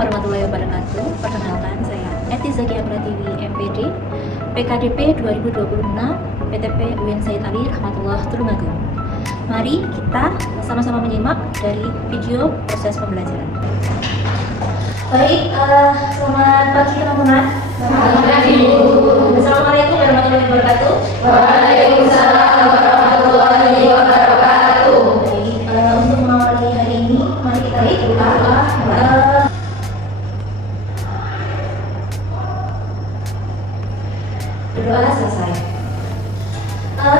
warahmatullahi wabarakatuh. Perkenalkan, saya Eti Zakia Pratiwi, MPD, PKDP 2026, PTP UIN Said Ali Rahmatullah Tulungagung. Mari kita sama-sama menyimak dari video proses pembelajaran. Baik, selamat pagi teman-teman. Selamat pagi, Bu. Assalamualaikum warahmatullahi wabarakatuh. Waalaikumsalam warahmatullahi wabarakatuh. Baik, untuk mengawali hari ini, mari kita berdoa. Berdoa selesai.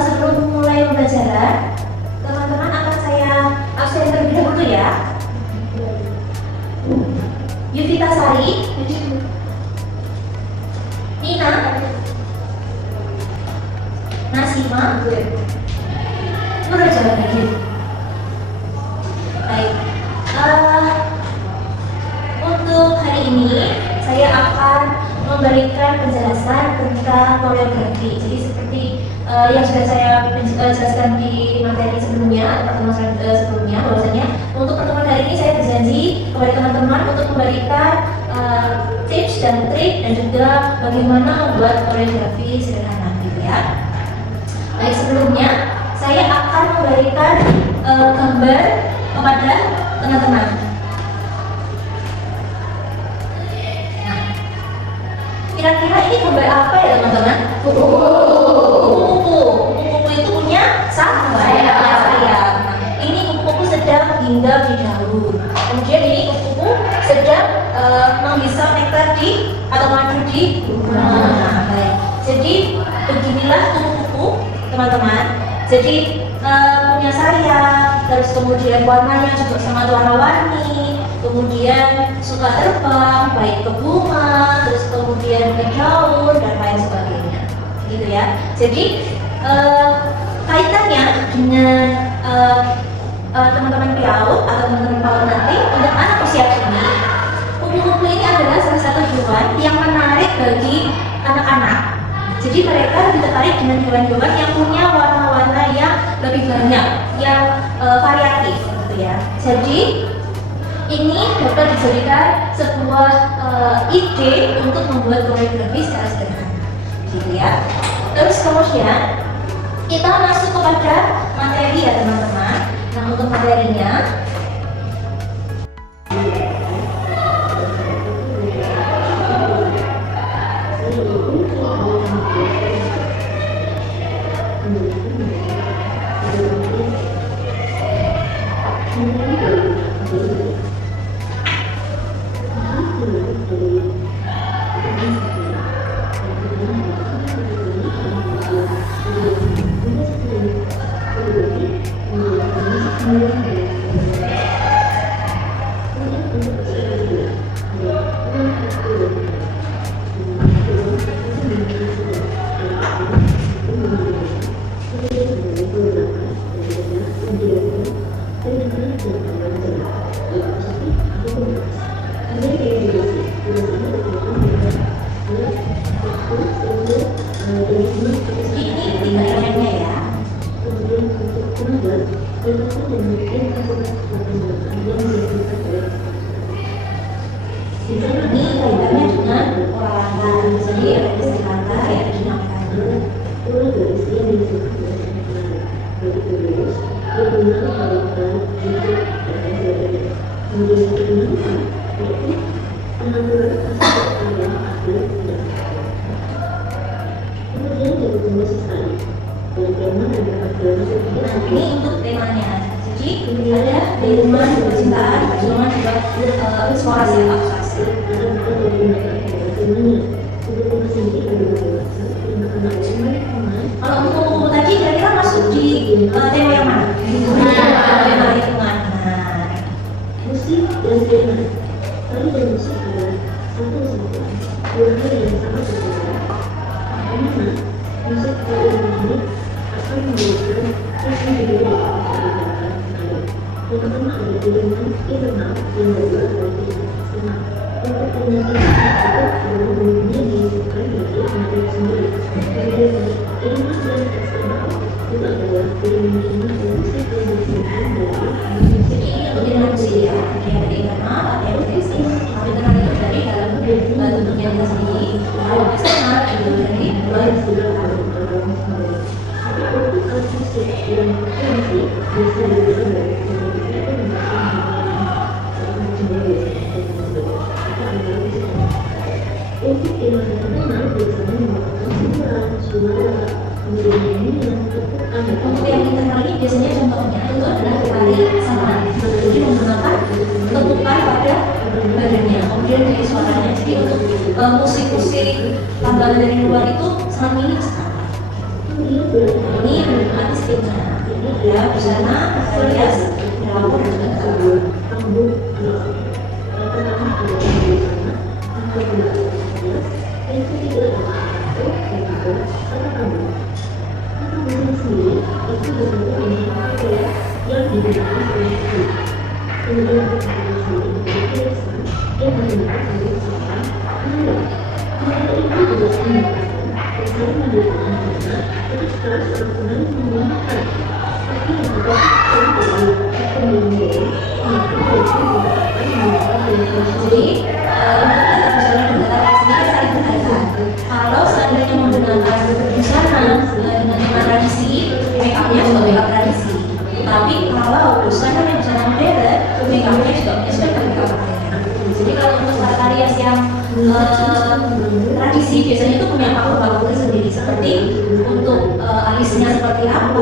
Sebelum mulai pembelajaran, teman-teman akan saya absen terlebih dahulu ya. Yuvita Sari, Nina, Nasima, Nurjawati. Baik, untuk hari ini saya akan memberikan penjelasan tentang koreografi. Jadi seperti yang sudah saya jelaskan di materi sebelumnya, pertemuan sebelumnya, bahwasanya untuk pertemuan hari ini saya berjanji kepada teman-teman untuk memberikan tips dan trik dan juga bagaimana membuat koreografi sederhana, gitu ya. Baik, sebelumnya saya akan memberikan gambar kepada teman-teman. Kira-kira ini gambar apa ya teman-teman? Kupu-kupu itu punya sayap. Ini kupu-kupu sedang hinggap di daun. Kemudian ini kupu-kupu sedang menghisap nektar atau madu di bunga. Baik. Jadi beginilah kupu-kupu teman-teman. Jadi punya sayap, terus kemudian warnanya juga sangat warna-warni. Kemudian suka terbang, baik ke bunga, terus kemudian ke daun dan lain sebagainya, gitu ya. Jadi kaitannya dengan teman-teman PAUD atau teman-teman PAUD nanti untuk anak usia dini, kupu-kupu ini adalah salah satu hewan yang menarik bagi anak-anak. Jadi mereka lebih tertarik dengan hewan-hewan yang punya warna-warna yang lebih banyak, yang variatif, gitu ya. Jadi ini dapat dijadikan sebuah ide untuk membuat koreografi secara sederhana, gitu ya. Terus kemudian kita masuk kepada materi ya teman-teman. Nah, untuk materinya ini untuk temanya. Jadi ada tema percintaan, perjuangan juga eksplorasi abstraksi. Kalau untuk kupu-kupu tadi kira-kira masuk di tema yang mana? Tema lingkungan. Musik dan tema. Tari dan musik adalah satu kesatuan, dua hal yang sangat berbeda. Karena musik koreografi akan membuatkan yang berbeda dari kata. Yang pertama ada elemen internal, yang kedua adalah elemen eksternal. Untuk elemen internal itu adalah umumnya dibutuhkan dari materi sendiri. Kemudian elemen yang eksternal itu adalah elemen yang bisa dihasilkan dari musik. Ini untuk interaksi ya, ada internal, ada eksternal. alat musik dan frekuensi biasa digunakan dari teknologi itu untuk irama terkenal biasanya menggunakan suara, kemudian nyanyian, tepukan, Untuk yang internal ini biasanya contohnya itu adalah tari sama, jadi menggunakan tepukan pada badannya, kemudian dari suaranya. Jadi untuk musik-musik tambahan dari luar itu sangat minim sekali. Ini artis timnya, ya di sana alias dilakukan dengan yang digunakan oleh kemudian yang menggunakan oleh seorang mereka itu juga menggunakan saling menggunakan karena ketika seorang penari menggunakan tapi yang juga jadi kalau seandainya menggunakan busana dengan tema tradisi, make upnya juga make up tradisi. Tapi kalau busana dan busana modern, make upnya juga menyesuaikan make up modern. Jadi kalau untuk para tarias yang tradisi biasanya itu punya paku-paku tersendiri, seperti untuk alisnya seperti apa,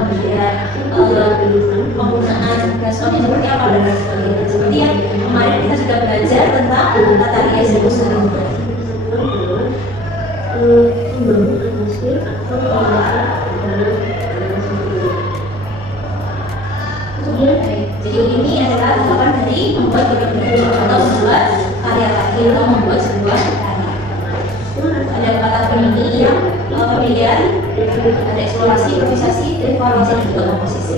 kemudian penggunaan gasonnya seperti apa dan lain sebagainya. Seperti yang kemarin kita sudah belajar tentang tata rias busana modern. Membangun atmosfer atau Jadi ini adalah tahapan dari membuat benda atau membuat karya tari atau membuat sebuah karya. Ada 4 tahap ini yang pemilihan, ada eksplorasi, improvisasi, evaluasi, dan juga komposisi.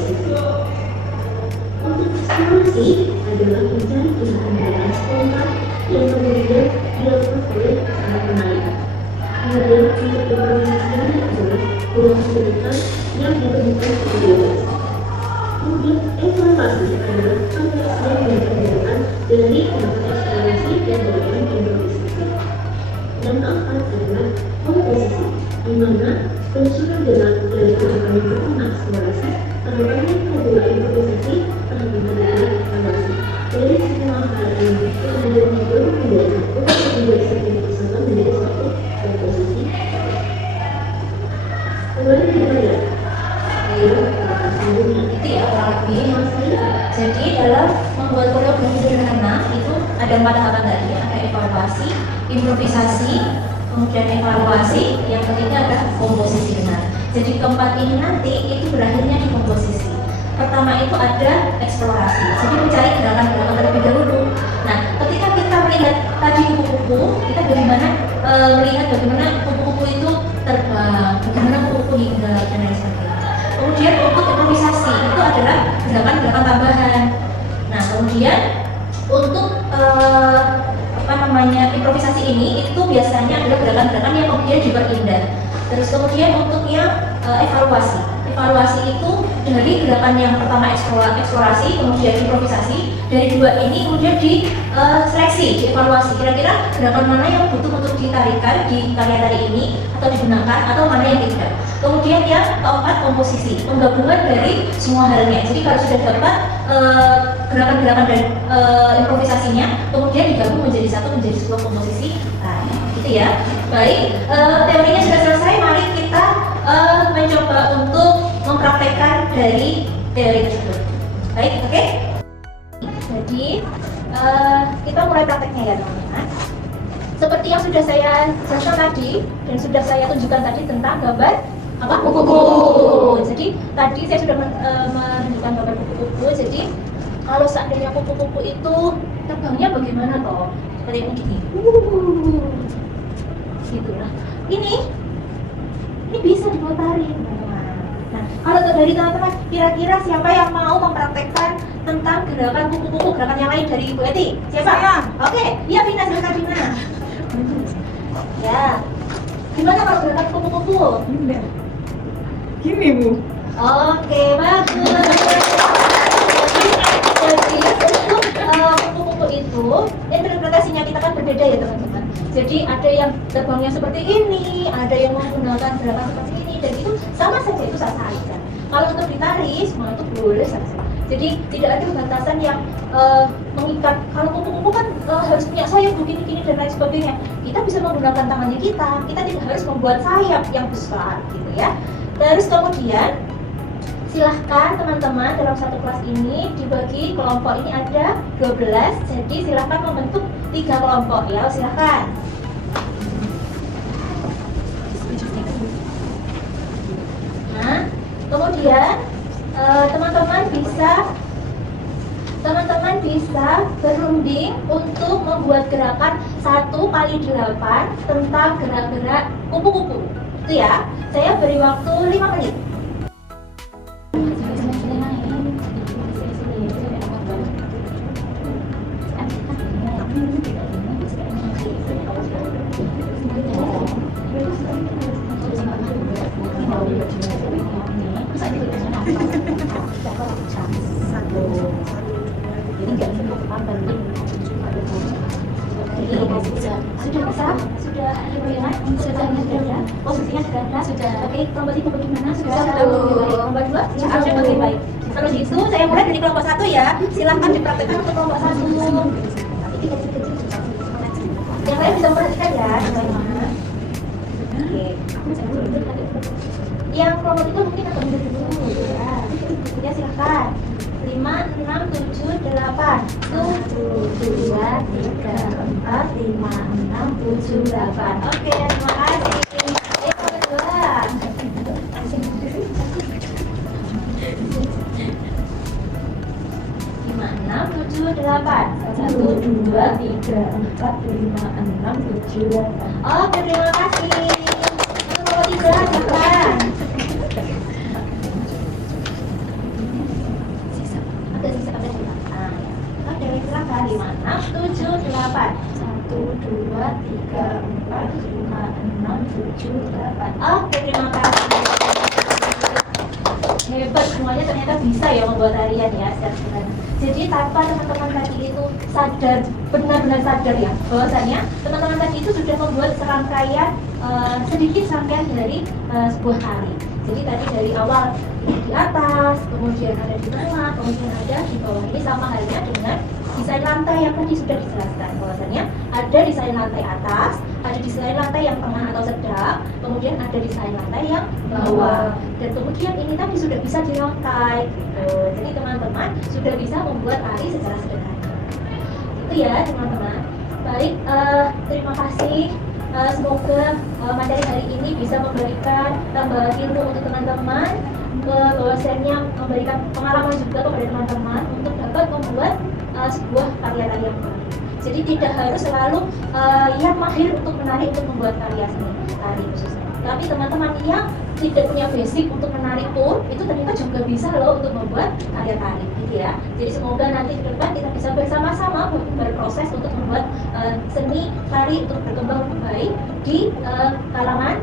Untuk eksplorasi adalah mencari pilihan spontan yang kemudian dilakukan oleh sang penari. Kemudian untuk improvisasi adalah ruang terdekat yang ditemukan kemudian. Kemudian evaluasi adalah proses yang dikerjakan dari melakukan eksplorasi dan melakukan improvisasi. Dan keempat adalah komposisi, di mana penyusunan dari kehidupan yang pertama eksplorasi, tahapannya adalah improvisasi, tahapannya adalah evaluasi. Dari semua hal ini kemudian digabung menjadi satu, menjadi satu bersama menjadi satu komposisi. Kembali kita lihat. Itu ya kurang lebih. Jadi dalam membuat koreografi sederhana itu ada 4 tahapan tadi, ada evaluasi, improvisasi, kemudian evaluasi, yang ketiga adalah komposisi benar. Jadi keempat ini nanti itu berakhirnya di komposisi. Pertama itu ada eksplorasi, jadi mencari gerakan-gerakan terlebih dahulu. Nah, ketika kita melihat tadi kupu-kupu, kita melihat bagaimana kupu-kupu itu terbang, bagaimana kupu-kupu hingga dan lain sebagainya. Kemudian untuk improvisasi itu adalah gerakan-gerakan tambahan. Nah, kemudian untuk improvisasi ini itu biasanya adalah gerakan-gerakan yang kemudian juga indah. Terus kemudian untuk yang evaluasi itu dari gerakan yang pertama eksplorasi, kemudian improvisasi, dari 2 ini kemudian seleksi, dievaluasi kira-kira gerakan mana yang butuh untuk ditarikan di karya tari ini atau digunakan atau mana yang tidak. Kemudian yang keempat komposisi, penggabungan dari semua halnya. Jadi kalau sudah dapat gerakan-gerakan dan improvisasinya, kemudian digabung menjadi satu, menjadi sebuah komposisi. Nah, gitu ya. Baik, teorinya sudah selesai. Mari kita mencoba untuk mempraktekkan dari teori tersebut. Baik, oke? Jadi kita mulai prakteknya ya teman-teman. Seperti yang sudah saya jelaskan tadi dan sudah saya tunjukkan tadi tentang gambar apa? Kupu-kupu. Jadi tadi saya sudah menunjukkan gambar kupu-kupu. Jadi kalau seandainya kupu-kupu itu terbangnya bagaimana toh? Seperti ini gini. Gitulah. Ini bisa diputarin teman-teman. Nah, kalau dari teman-teman kira-kira siapa yang mau mempraktekkan tentang gerakan kupu-kupu, gerakan yang lain dari Ibu Eti? Siapa? Saya. Oke, iya Vina, silakan Vina. Ya. Gimana kalau gerakan kupu-kupu? Gini Bu. Oke, bagus. Jadi untuk kupu-kupu itu interpretasinya kita kan berbeda ya teman-teman. Jadi ada yang terbangnya seperti ini, ada yang menggunakan gerakan seperti ini, dan itu sama saja, itu sah-sah. ditari, semua itu boleh saja. Jadi tidak ada batasan yang mengikat. Kalau kupu-kupu kan harus punya sayap begini-gini dan lain sebagainya. Kita bisa menggunakan tangannya kita tidak harus membuat sayap yang besar gitu ya. Terus kemudian silahkan teman-teman dalam satu kelas ini dibagi kelompok ini ada 12, jadi silahkan membentuk 3 kelompok ya, silahkan. Nah, kemudian teman-teman bisa berunding untuk membuat gerakan 1x8 tentang gerak-gerak kupu-kupu. Itu ya, saya beri waktu 5 menit. Sudah posisinya sudah oke. Kelompok 1 bagaimana? Sudah. Kelompok 2 oke, baik. Kalau gitu saya mulai dari kelompok 1 ya, silahkan dipraktekkan untuk kelompok 1. Yang lain bisa memperhatikan ya teman-teman. Oke. Yang kelompok 3 mungkin agak mundur dulu ya, silahkan. 5, 6, 7, 8 1, 2, 3, 4, 5, 6, 7, 8. Oke, terima kasih. Ayo kedua. 5, 6, 7, 8 1, 2, 3, 4, 5, 6, 7, 8. Oke, terima kasih. Untuk kelompok 3, silahkan. Silakan 5, 6, 7, 8 1, 2, 3, 4, 5, 6, 7, 8. Oke, terima kasih. Hebat semuanya, ternyata bisa ya membuat tarian ya secara sederhana. Jadi tanpa teman-teman tadi itu sadar, benar-benar sadar ya bahwasanya teman-teman tadi itu sudah membuat serangkaian sedikit serangkaian dari sebuah tari. Jadi tadi dari awal di atas, kemudian ada di tengah, kemudian ada di bawah. Ini sama halnya dengan desain lantai yang tadi sudah dijelaskan bahwasanya ada desain lantai atas, ada desain lantai yang tengah atau sedang, kemudian ada desain lantai yang bawah, dan kemudian ini tadi sudah bisa dirangkai gitu. Jadi teman-teman sudah bisa membuat tari secara sederhana. Itu ya teman-teman. Baik, terima kasih. Semoga materi hari ini bisa memberikan tambahan ilmu untuk teman-teman, bahwasanya memberikan pengalaman juga kepada teman-teman untuk dapat membuat sebuah karya-karya yang baik. Jadi tidak harus selalu yang mahir untuk menari untuk membuat karya seni tari khususnya. Tapi teman-teman yang tidak punya basic untuk menari pun itu ternyata juga bisa loh untuk membuat karya tari, gitu ya. Jadi semoga nanti ke depan kita bisa bersama-sama berproses untuk membuat seni tari untuk berkembang lebih baik di kalangan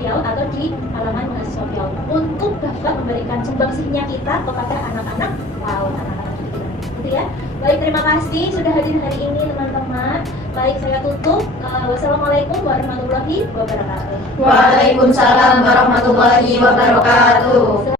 PIAUD atau di kalangan mahasiswa PIAUD untuk dapat memberikan sumbangsinya kita kepada anak-anak PIAUD, anak-anak kita, gitu ya. Baik, terima kasih sudah hadir hari ini teman-teman. Baik, saya tutup. Wassalamualaikum warahmatullahi wabarakatuh. Waalaikumsalam warahmatullahi wabarakatuh.